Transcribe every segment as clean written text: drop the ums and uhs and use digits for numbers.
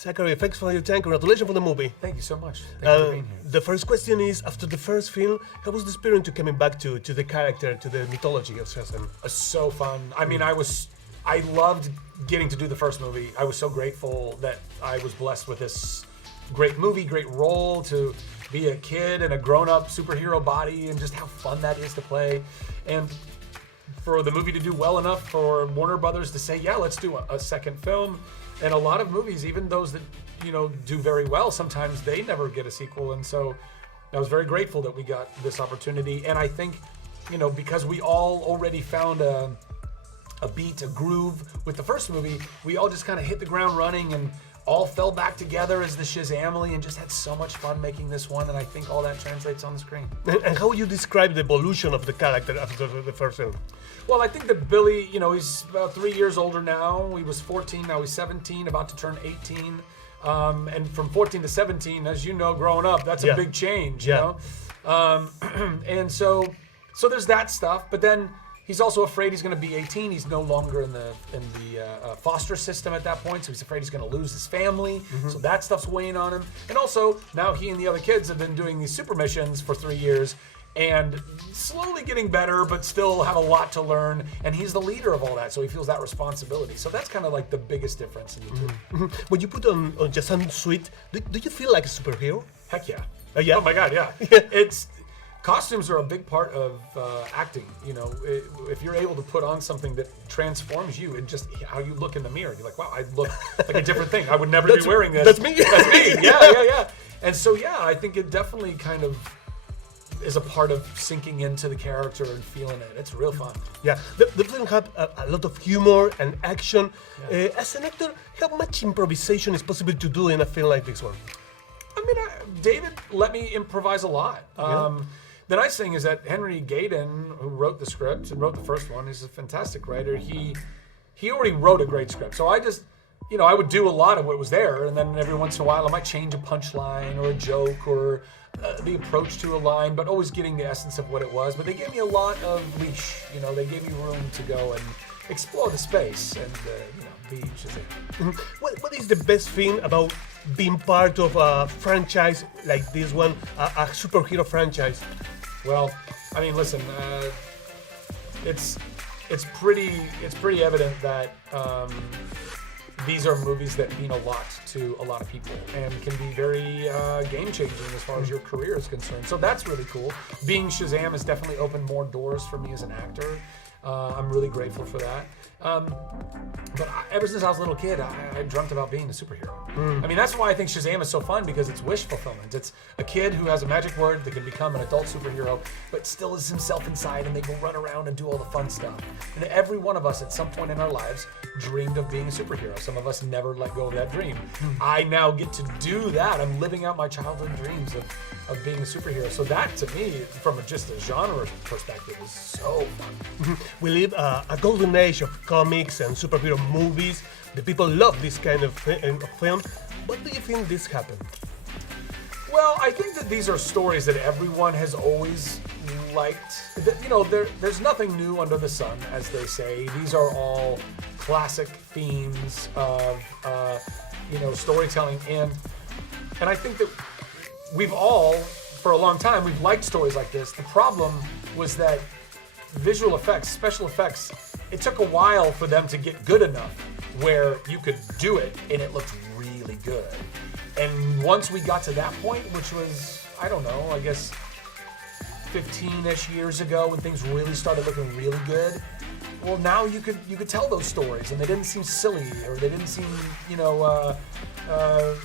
Zachary, thanks for your time. Congratulations for the movie. Thank you so much. Thank you for being here. The first question is, after the first film, how was the experience to coming back to the character, to the mythology of Shazam? So fun. I mean, I loved getting to do the first movie. I was so grateful that I was blessed with this great movie, great role, to be a kid in a grown-up superhero body, and just how fun that is to play. And for the movie to do well enough for Warner Brothers to say, yeah, let's do a second film. And a lot of movies, even those that, do very well, sometimes they never get a sequel. And so I was very grateful that we got this opportunity. And I think, because we all already found a beat, a groove with the first movie, we all just kind of hit the ground running and all fell back together as the Shazamily and just had so much fun making this one. And I think all that translates on the screen. And how would you describe the evolution of the character after the first film? Well, I think that Billy, he's about 3 years older now. He was 14, now he's 17, about to turn 18. And from 14 to 17, as you know, growing up, that's a big change, you know? And so there's that stuff. But then he's also afraid he's going to be 18. He's no longer in the foster system at that point, so he's afraid he's going to lose his family. So that stuff's weighing on him. And also, now he and the other kids have been doing these super missions for 3 years and slowly getting better, but still have a lot to learn. And he's the leader of all that, so he feels that responsibility. So that's kind of like the biggest difference in the two. When you put on Shazam suit, do you feel like a superhero? Heck yeah. Yeah? Oh my God, yeah. Costumes are a big part of acting. If you're able to put on something that transforms you and just how you look in the mirror, you're like, wow, I look like a different thing. I would never be wearing this. That's me. That's me. Yeah. And so, I think it definitely kind of is a part of sinking into the character and feeling it. It's real fun. Yeah, the film had a lot of humor and action. As an actor, how much improvisation is possible to do in a film like this one? I mean, David let me improvise a lot. The nice thing is that Henry Gayden, who wrote the script and wrote the first one, he's a fantastic writer. He already wrote a great script. So I just, I would do a lot of what was there, and then every once in a while I might change a punchline or a joke or the approach to a line, but always getting the essence of what it was. But they gave me a lot of leash. They gave me room to go and explore the space and, be Shazam. What is the best thing about being part of a franchise like this one, a superhero franchise? Well, I mean, listen, it's pretty evident that these are movies that mean a lot to a lot of people and can be very game-changing as far as your career is concerned. So that's really cool. Being Shazam has definitely opened more doors for me as an actor. I'm really grateful for that. But ever since I was a little kid, I dreamt about being a superhero. I mean, that's why I think Shazam is so fun, because it's wish fulfillment. It's a kid who has a magic word that can become an adult superhero, but still is himself inside, and they can run around and do all the fun stuff. And every one of us at some point in our lives dreamed of being a superhero. Some of us never let go of that dream. I now get to do that. I'm living out my childhood dreams of being a superhero. So that, to me, from just a genre perspective, is so fun. We live a golden age of comics and superhero movies. The people love this kind of film. What do you think this happened? Well, I think that these are stories that everyone has always liked. There's nothing new under the sun, as they say. These are all classic themes of storytelling, and I think that we've all, for a long time, we've liked stories like this. The problem was that visual effects, special effects, it took a while for them to get good enough where you could do it and it looked really good. And once we got to that point, which was, I don't know, I guess 15-ish years ago, when things really started looking really good, well, now you could tell those stories and they didn't seem silly, or they didn't seem,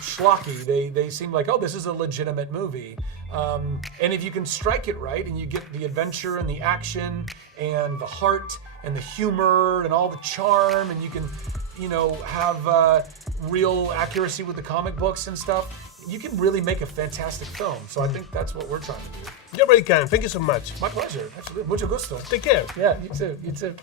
schlocky. They seemed like, oh, this is a legitimate movie. And if you can strike it right and you get the adventure and the action and the heart and the humor and all the charm, and you can, have real accuracy with the comic books and stuff, you can really make a fantastic film. So I think that's what we're trying to do. You're very kind. Thank you so much. My pleasure. Actually, mucho gusto. Take care. Yeah, you too. You too.